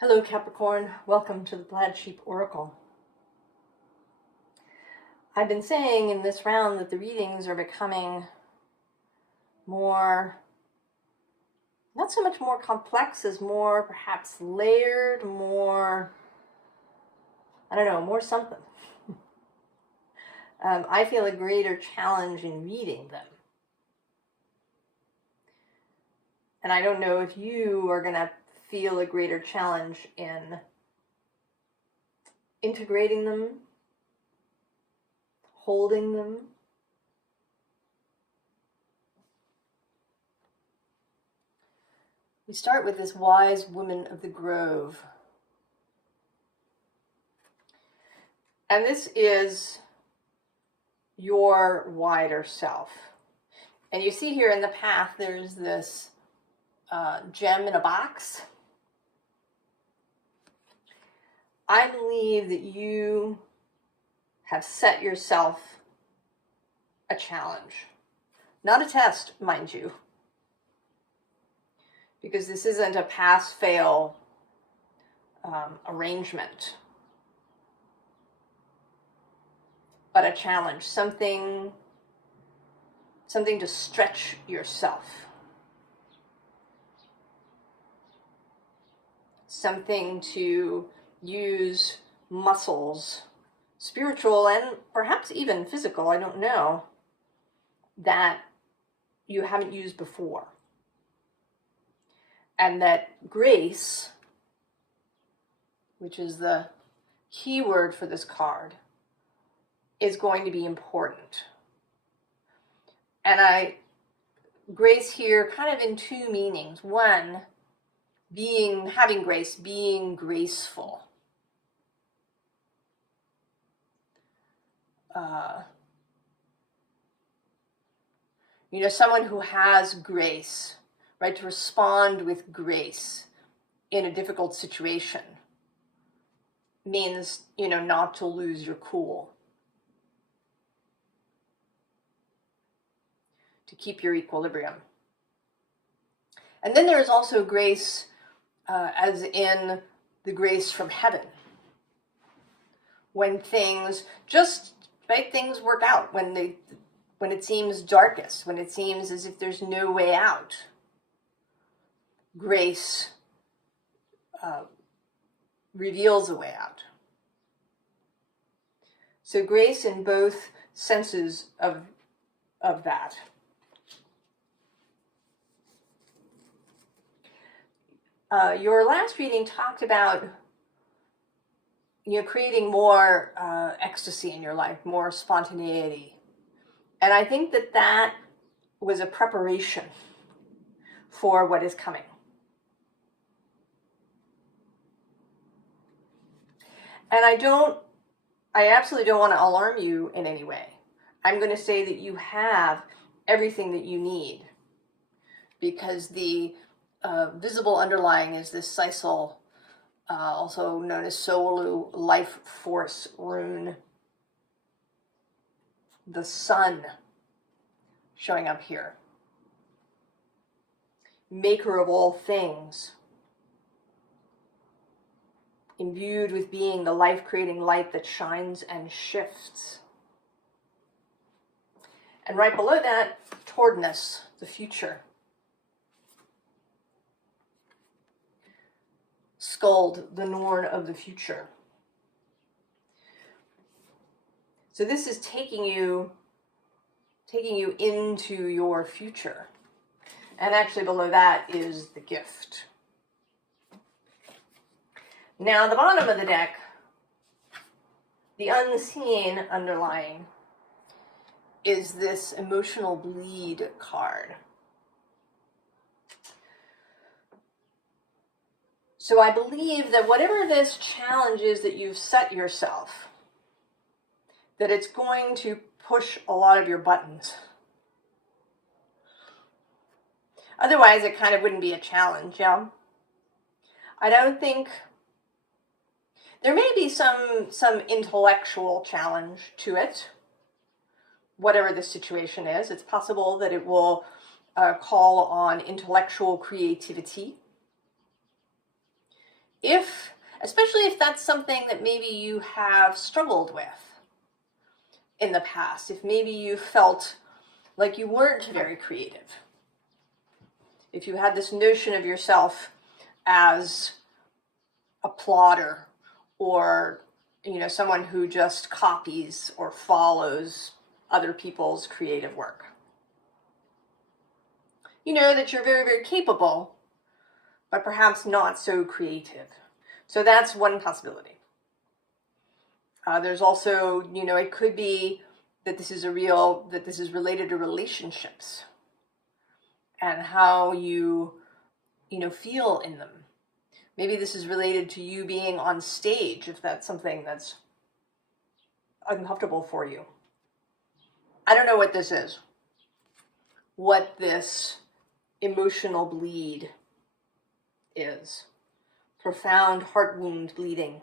Hello Capricorn, welcome to the Plaid Sheep Oracle. I've been saying in this round that the readings are becoming more, not so much more complex as more perhaps layered, more, I don't know, more something. I feel a greater challenge in reading them. And I don't know if you are going to feel a greater challenge in integrating them, holding them. We start with this wise woman of the grove. And this is your wider self. And you see here in the path, there's this gem in a box. I believe that you have set yourself a challenge. Not a test, mind you. Because this isn't a pass-fail arrangement. But a challenge, something to stretch yourself. Something to use muscles, spiritual and perhaps even physical, I don't know, that you haven't used before. And that grace, which is the key word for this card, is going to be important. And grace here kind of in two meanings. One, having grace, being graceful. Someone who has grace, right, to respond with grace in a difficult situation means, not to lose your cool. To keep your equilibrium. And then there is also grace as in the grace from heaven. When things things work out, when it seems darkest, when it seems as if there's no way out, grace reveals a way out. So grace in both senses of that. Your last reading talked about creating more ecstasy in your life, more spontaneity. And I think that was a preparation for what is coming. And I absolutely don't want to alarm you in any way. I'm going to say that you have everything that you need, because the visible underlying is this sisal, also known as Solu, life force rune. The sun showing up here. Maker of all things. Imbued with being the life-creating light that shines and shifts. And right below that, towardness, the future. Skuld, the Norn of the future. So this is taking you into your future. And actually below that is the gift. Now the bottom of the deck, the unseen underlying, is this emotional bleed card. So I believe that whatever this challenge is that you've set yourself, that it's going to push a lot of your buttons. Otherwise, it kind of wouldn't be a challenge, yeah? I don't think... There may be some intellectual challenge to it, whatever the situation is. It's possible that it will call on intellectual creativity. especially if that's something that maybe you have struggled with in the past, if maybe you felt like you weren't very creative, if you had this notion of yourself as a plodder, or someone who just copies or follows other people's creative work. You know that you're very, very capable, but perhaps not so creative. So that's one possibility. There's also, it could be that this is related to relationships and how you feel in them. Maybe this is related to you being on stage, if that's something that's uncomfortable for you. I don't know what this is, what this emotional bleed is. Profound heart wound bleeding.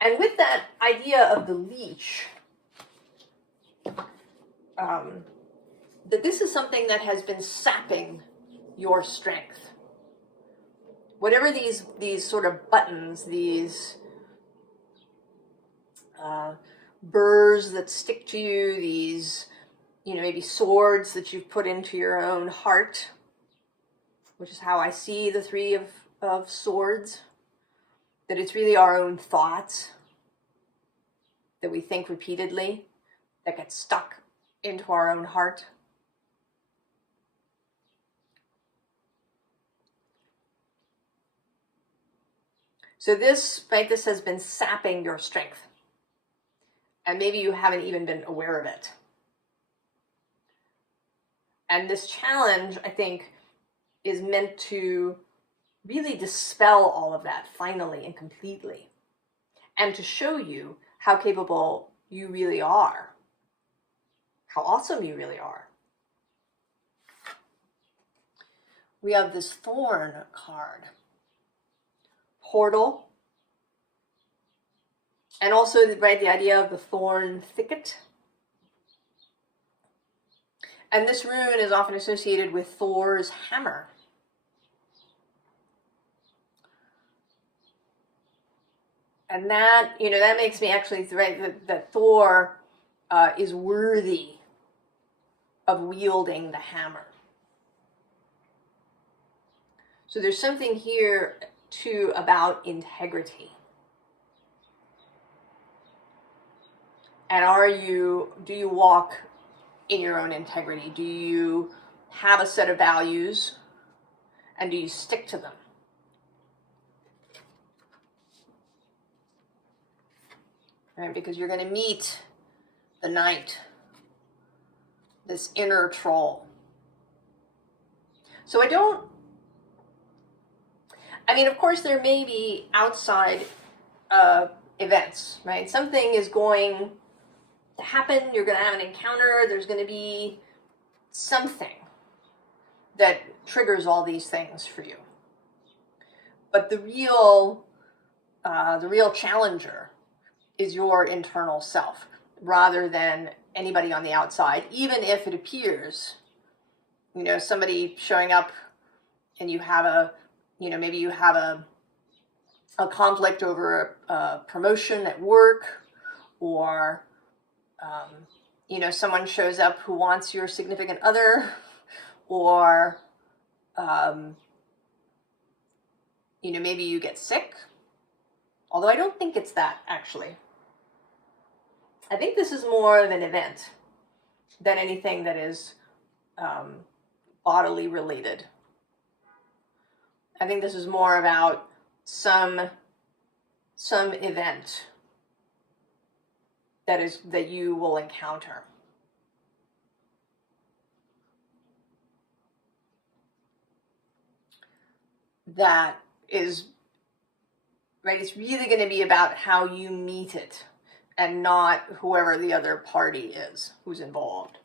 And with that idea of the leech, that this is something that has been sapping your strength. Whatever these sort of buttons, these burrs that stick to you, these maybe swords that you've put into your own heart, which is how I see the Three of Swords, that it's really our own thoughts that we think repeatedly that get stuck into our own heart. So this has been sapping your strength. And maybe you haven't even been aware of it. And this challenge, I think, is meant to really dispel all of that finally and completely. And to show you how capable you really are. How awesome you really are. We have this Thorn card. Portal. And also, right, the idea of the thorn thicket. And this rune is often associated with Thor's hammer. And that, that makes me actually, right, that Thor is worthy of wielding the hammer. So there's something here, too, about integrity. And do you walk in your own integrity? Do you have a set of values, and do you stick to them? Right, because you're going to meet the knight, this inner troll. So of course there may be outside events, right? Something is going to happen, you're going to have an encounter, there's going to be something that triggers all these things for you. But the real challenger is your internal self, rather than anybody on the outside, even if it appears, somebody showing up and you have maybe you have a conflict over a promotion at work, or someone shows up who wants your significant other, or maybe you get sick. Although I don't think it's that, actually. I think this is more of an event than anything that is bodily related. I think this is more about some event that you will encounter. That is, right, it's really going to be about how you meet it, and not whoever the other party is who's involved.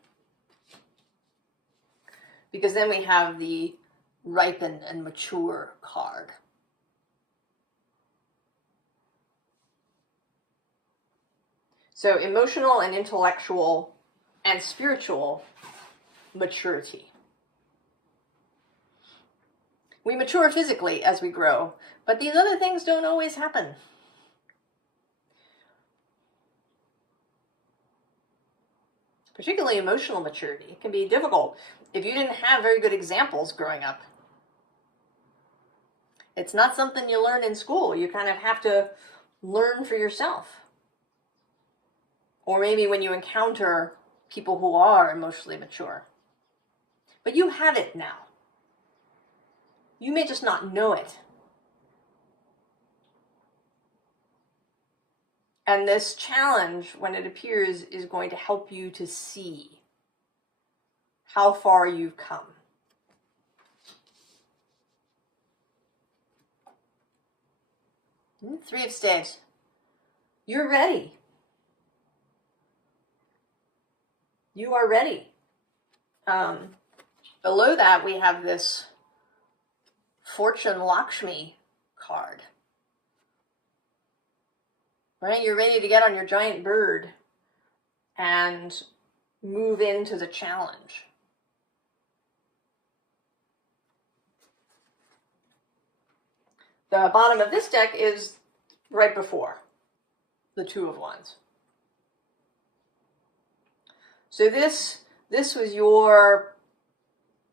Because then we have the ripen and mature card. So emotional and intellectual and spiritual maturity. We mature physically as we grow, but these other things don't always happen. Particularly emotional maturity. It can be difficult if you didn't have very good examples growing up. It's not something you learn in school. You kind of have to learn for yourself. Or maybe when you encounter people who are emotionally mature. But you have it now. You may just not know it. And this challenge, when it appears, is going to help you to see how far you've come. Three of Staves. You're ready. You are ready. Below that, we have this Fortune Lakshmi card. Right? You're ready to get on your giant bird and move into the challenge. The bottom of this deck is right before the Two of Wands. So this was your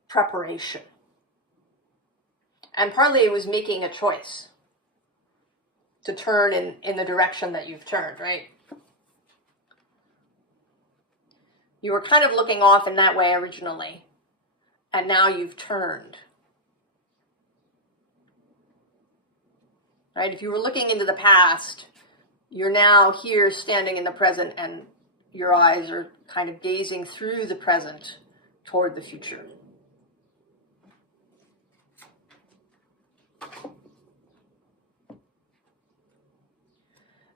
preparation. And partly it was making a choice to turn in the direction that you've turned, right? You were kind of looking off in that way originally, and now you've turned. Right? If you were looking into the past, you're now here standing in the present, and your eyes are kind of gazing through the present toward the future.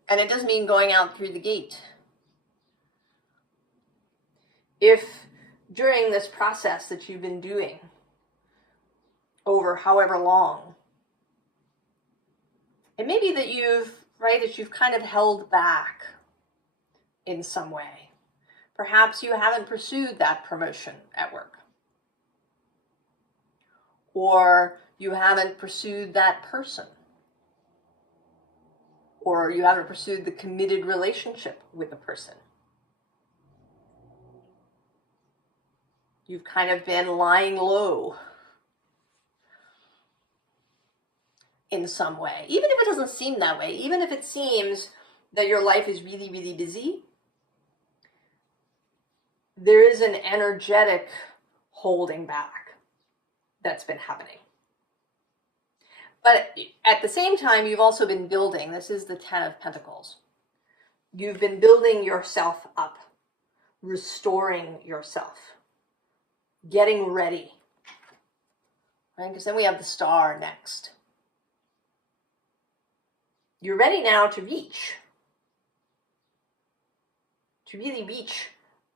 And it does mean going out through the gate. If during this process that you've been doing over however long, it may be that you've kind of held back in some way. Perhaps you haven't pursued that promotion at work. Or you haven't pursued that person. Or you haven't pursued the committed relationship with a person. You've kind of been lying low in some way. Even if it doesn't seem that way, even if it seems that your life is really, really busy, there is an energetic holding back that's been happening. But at the same time, you've also been building. This is the Ten of Pentacles. You've been building yourself up, restoring yourself, getting ready. Right? Because then we have the Star next. You're ready now to reach. To really reach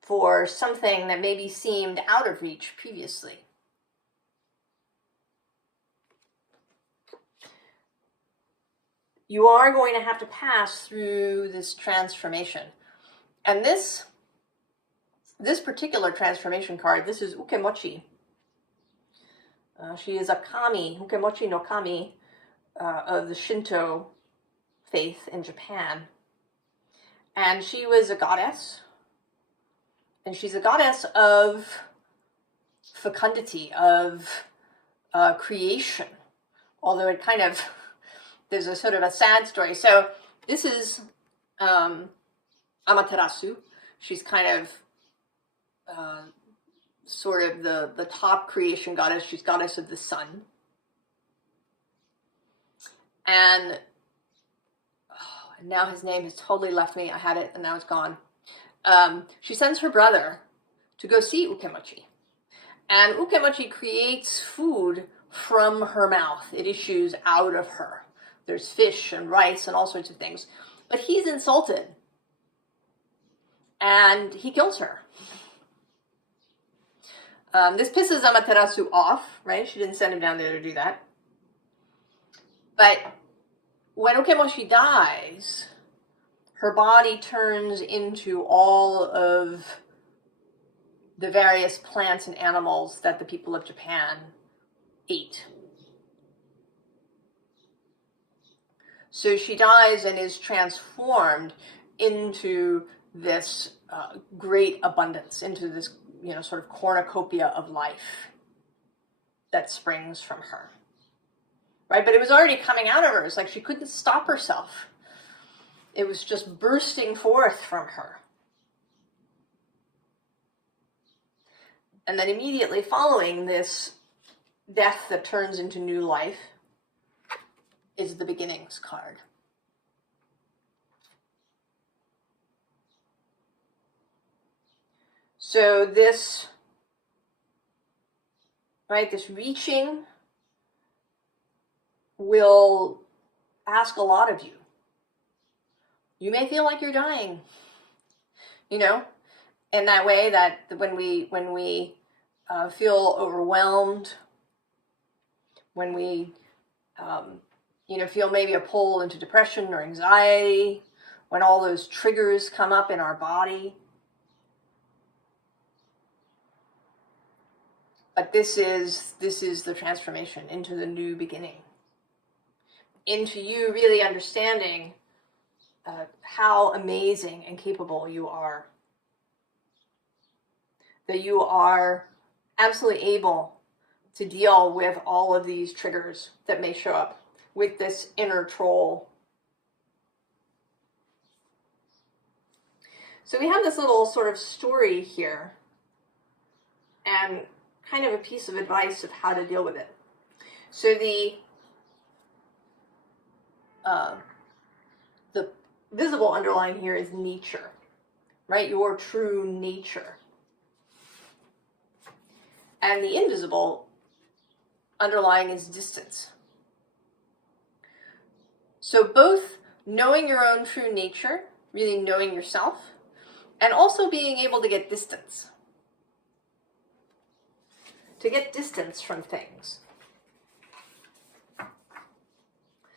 for something that maybe seemed out of reach previously. You are going to have to pass through this transformation. And this particular transformation card, this is Ukemochi. She is a kami, Ukemochi no kami, of the Shinto faith in Japan. And she was a goddess. And she's a goddess of fecundity, of creation. Although it kind of... there's a sort of a sad story. So this is Amaterasu. She's kind of sort of the top creation goddess. She's goddess of the sun. And now his name has totally left me. I had it and now it's gone. She sends her brother to go see Ukemochi. And Ukemochi creates food from her mouth. It issues out of her. There's fish and rice and all sorts of things. But he's insulted. And he kills her. This pisses Amaterasu off, right? She didn't send him down there to do that. But when Ukemochi dies, her body turns into all of the various plants and animals that the people of Japan ate. So she dies and is transformed into this great abundance, into this, sort of cornucopia of life that springs from her. Right? But it was already coming out of her. It's like she couldn't stop herself. It was just bursting forth from her. And then immediately following this death that turns into new life is the beginnings card. So this reaching will ask a lot of you. You may feel like you're dying, in that way, that when we feel overwhelmed, when we feel maybe a pull into depression or anxiety, when all those triggers come up in our body. But this is the transformation into the new beginning, into you really understanding how amazing and capable you are. That you are absolutely able to deal with all of these triggers that may show up with this inner troll. So we have this little sort of story here and kind of a piece of advice of how to deal with it. So the visible underlying here is nature, right? Your true nature. And the invisible underlying is distance. So both knowing your own true nature, really knowing yourself, and also being able to get distance. To get distance from things.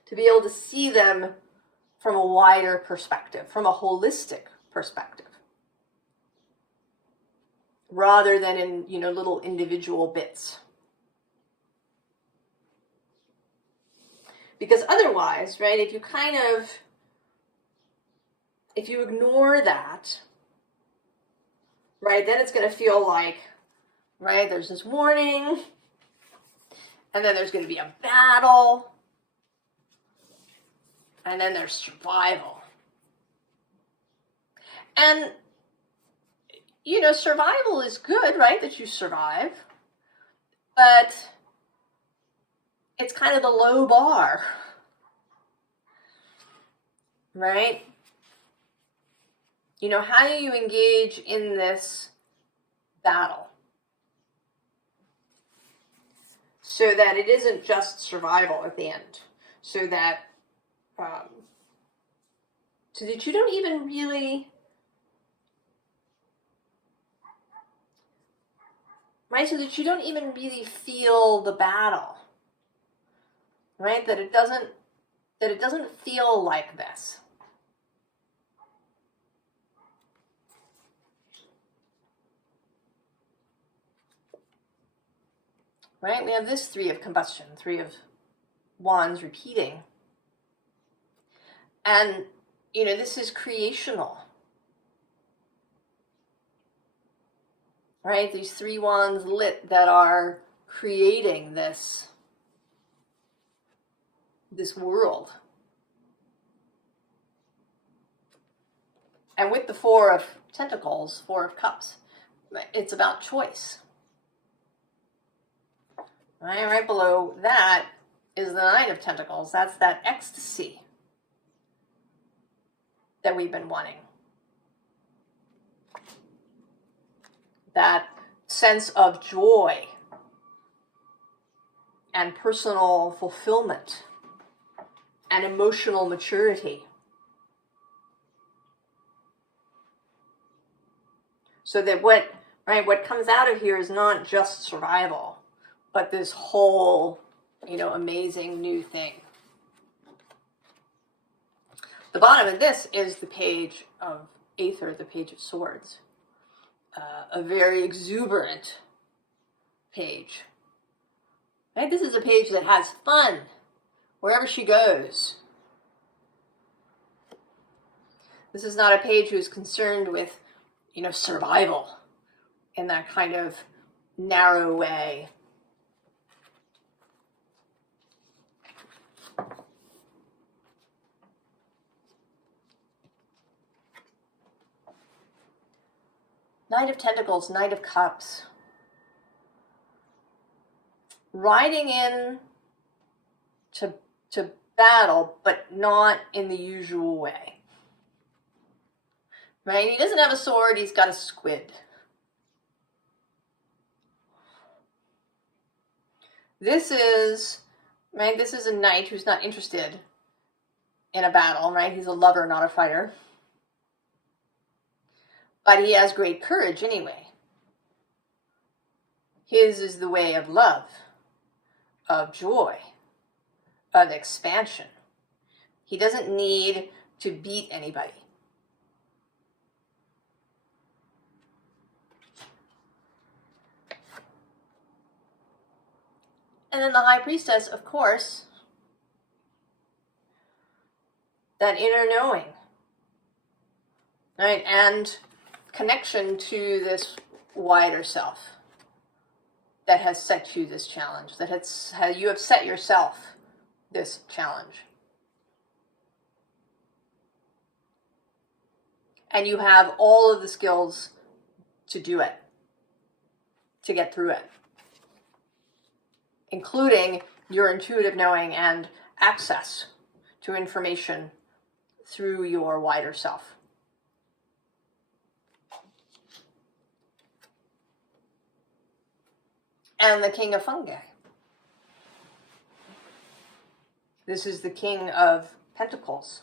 To be able to see them from a wider perspective, from a holistic perspective. Rather than in, little individual bits. Because otherwise, right, if you ignore that, right, then it's going to feel like, right, there's this warning, and then there's going to be a battle, and then there's survival. And survival is good, right? That you survive. But it's kind of the low bar. Right? How do you engage in this battle? So that it isn't just survival at the end. So that you don't even really... Right, so that you don't even really feel the battle, right? That it doesn't feel like this. Right, we have this 3 of combustion, 3 of wands repeating. And, this is creational. Right, these 3 wands lit that are creating this world. And with the 4 of Pentacles, 4 of Cups, it's about choice. Right below that is the 9 of Pentacles. That's that ecstasy that we've been wanting. That sense of joy and personal fulfillment and emotional maturity. So that what comes out of here is not just survival, but this whole, amazing new thing. The bottom of this is the page of Aether, the Page of Swords. a very exuberant page. Right? This is a page that has fun wherever she goes. This is not a page who's concerned with, survival in that kind of narrow way. Knight of Pentacles, Knight of Cups. Riding in to battle, but not in the usual way. Right? He doesn't have a sword, he's got a squid. This is a knight who's not interested in a battle, right? He's a lover, not a fighter. But he has great courage anyway. His is the way of love, of joy, of expansion. He doesn't need to beat anybody. And then the High Priestess, of course, that inner knowing, right? And connection to this wider self that has set you this challenge, you have set yourself this challenge. And you have all of the skills to do it, to get through it, including your intuitive knowing and access to information through your wider self. And the King of Fungi. This is the King of Pentacles.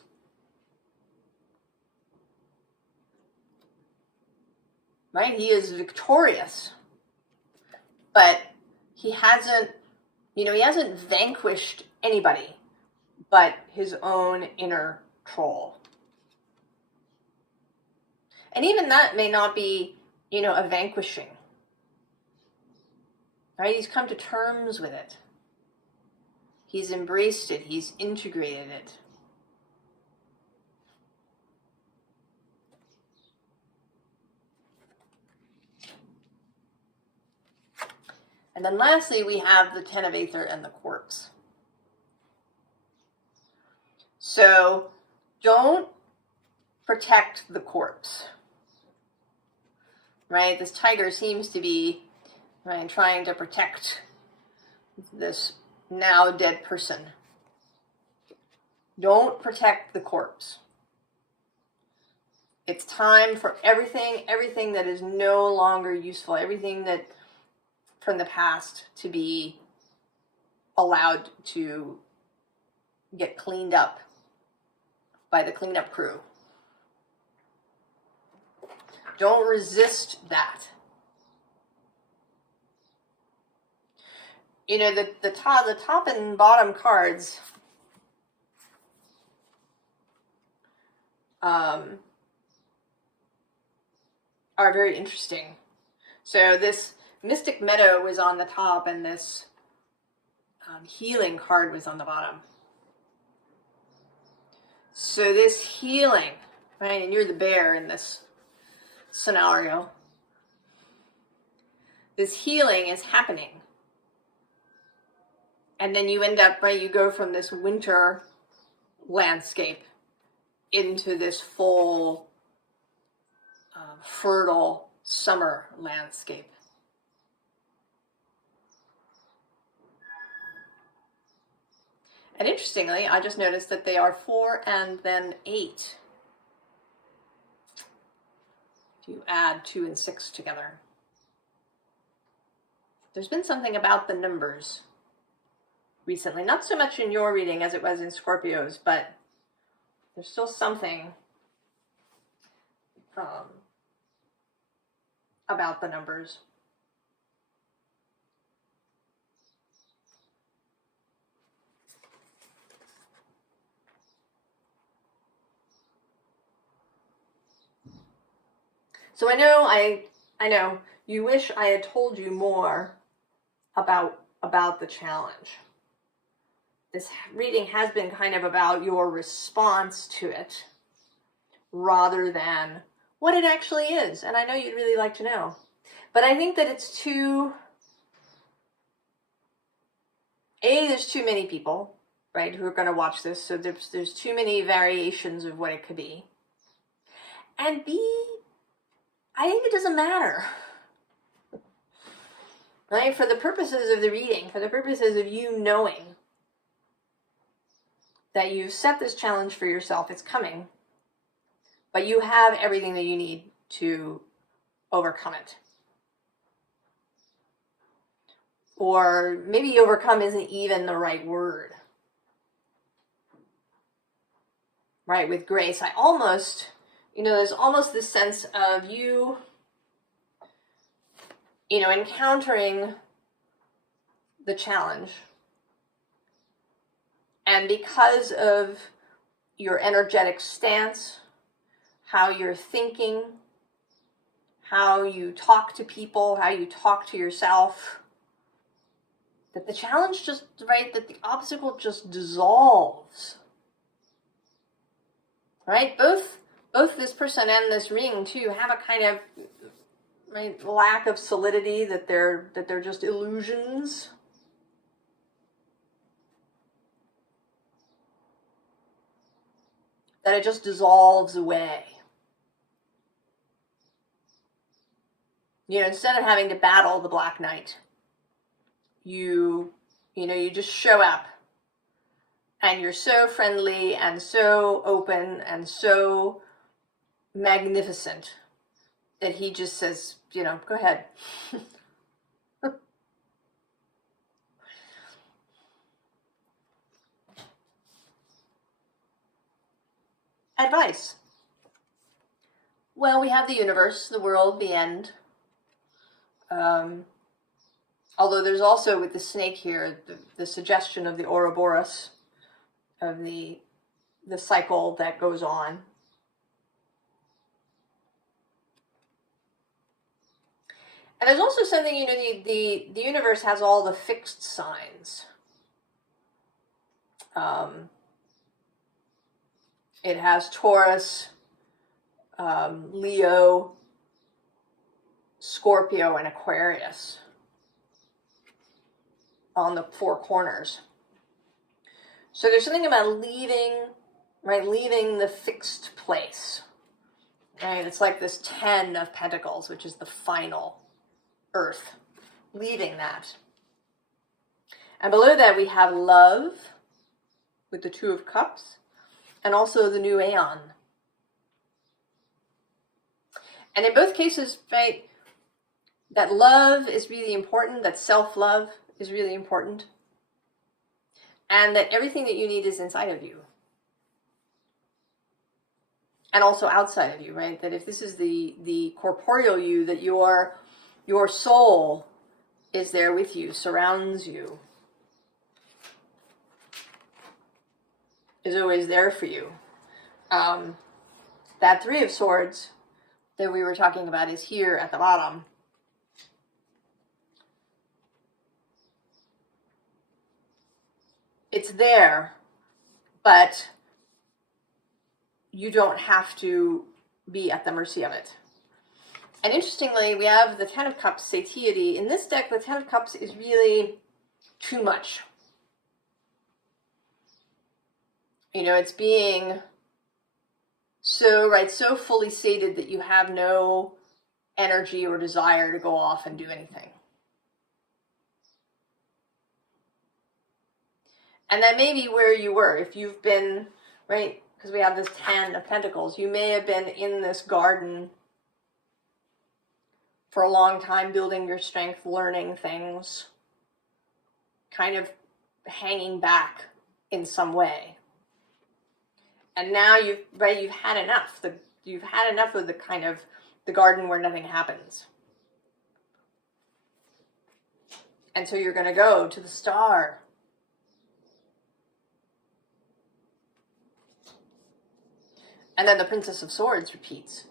Right? He is victorious, but he hasn't vanquished anybody but his own inner troll. And even that may not be, a vanquishing. Right? He's come to terms with it. He's embraced it. He's integrated it. And then lastly, we have the Ten of Aether and the Corpse. So don't protect the corpse. Right? This tiger seems to be trying to protect this now dead person. Don't protect the corpse. It's time for everything that is no longer useful, everything that from the past to be allowed to get cleaned up by the cleanup crew. Don't resist that. The top and bottom cards are very interesting. So this Mystic Meadow was on the top, and this healing card was on the bottom. So this healing, right, and you're the bear in this scenario. This healing is happening. And then you end up, you go from this winter landscape into this full, fertile summer landscape. And interestingly, I just noticed that they are 4 and then 8. If you add 2 and 6 together. There's been something about the numbers recently. Not so much in your reading as it was in Scorpio's, but there's still something about the numbers. So I know I I know. You wish I had told you more about the challenge. This reading has been kind of about your response to it rather than what it actually is. And I know you'd really like to know. But I think that it's too... there's too many people, right, who are going to watch this. So there's too many variations of what it could be. And B, I think it doesn't matter. Right? For the purposes of the reading, for the purposes of you knowing that you've set this challenge for yourself, it's coming, but you have everything that you need to overcome it. Or maybe overcome isn't even the right word. Right? With grace, I almost, there's almost this sense of you, encountering the challenge. And because of your energetic stance, how you're thinking, how you talk to people, how you talk to yourself, that the challenge just, right, that the obstacle just dissolves. Right? Both this person and this ring too have a kind of, right, lack of solidity, that they're just illusions. That it just dissolves away. Instead of having to battle the Black Knight, you just show up. And you're so friendly and so open and so magnificent that he just says, go ahead. Advice. Well, we have the universe, the world, the end. Although there's also, with the snake here, the suggestion of the Ouroboros, of the cycle that goes on. And there's also something, the universe has all the fixed signs. It has Taurus, Leo, Scorpio, and Aquarius on the four corners. So there's something about leaving the fixed place. Right? It's like this 10 of Pentacles, which is the final earth. Leaving that. And below that we have love with the Two of Cups, and also the new Aeon. And in both cases, right, that love is really important, that self-love is really important. And that everything that you need is inside of you. And also outside of you, right? That if this is the corporeal you, that your soul is there with you, surrounds you, is always there for you. That Three of Swords that we were talking about is here at the bottom. It's there, but you don't have to be at the mercy of it. And interestingly, we have the Ten of Cups, satiety. In this deck, the Ten of Cups is really too much. It's being so fully sated that you have no energy or desire to go off and do anything. And that may be where you were. If you've been, right, because we have this 10 of Pentacles, you may have been in this garden for a long time, building your strength, learning things, kind of hanging back in some way. And now you've had enough. You've had enough of the kind of the garden where nothing happens. And so you're going to go to the Star. And then the Princess of Swords repeats.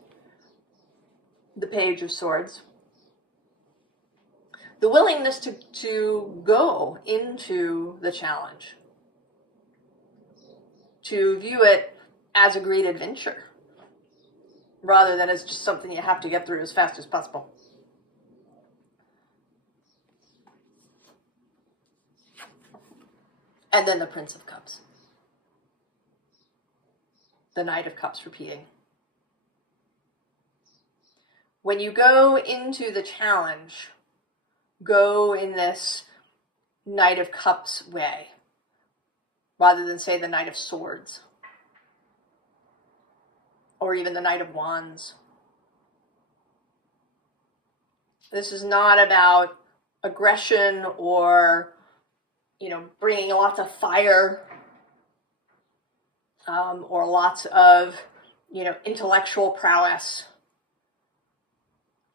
The Page of Swords, the willingness to go into the challenge, to view it as a great adventure rather than as just something you have to get through as fast as possible. And then the Prince of Cups. The Knight of Cups repeating. When you go into the challenge, go in this Knight of Cups way, rather than say the Knight of Swords, or even the Knight of Wands. This is not about aggression or, bringing lots of fire, or lots of, intellectual prowess,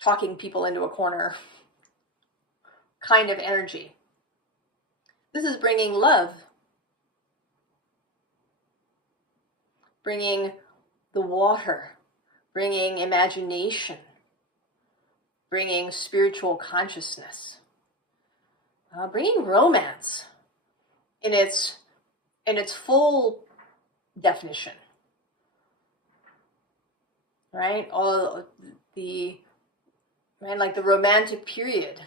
talking people into a corner kind of energy. This is bringing love, bringing the water, bringing imagination, bringing spiritual consciousness, bringing romance in its full definition, right? All the, right, like the Romantic period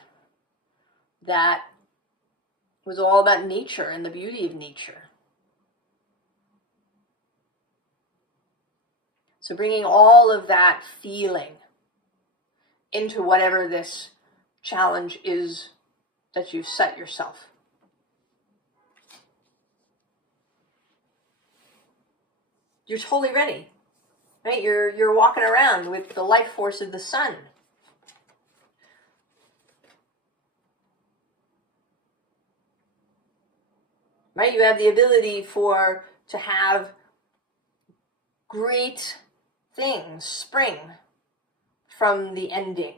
that was all about nature and the beauty of nature. So bringing all of that feeling into whatever this challenge is that you've set yourself. You're totally ready, right? You're walking around with the life force of the sun. Right? You have the ability to have great things spring from the ending.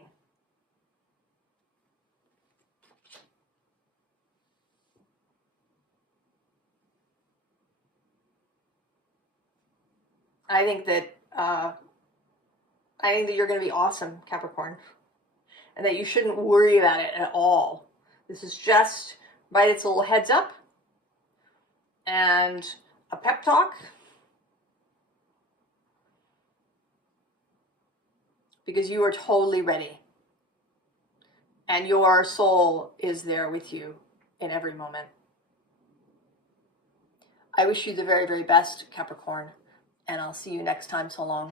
I think that you're going to be awesome, Capricorn, and that you shouldn't worry about it at all. This is just, right, it's a little heads up and a pep talk, because you are totally ready, and your soul is there with you in every moment. I wish you the very, very best, Capricorn, and I'll see you next time. So long.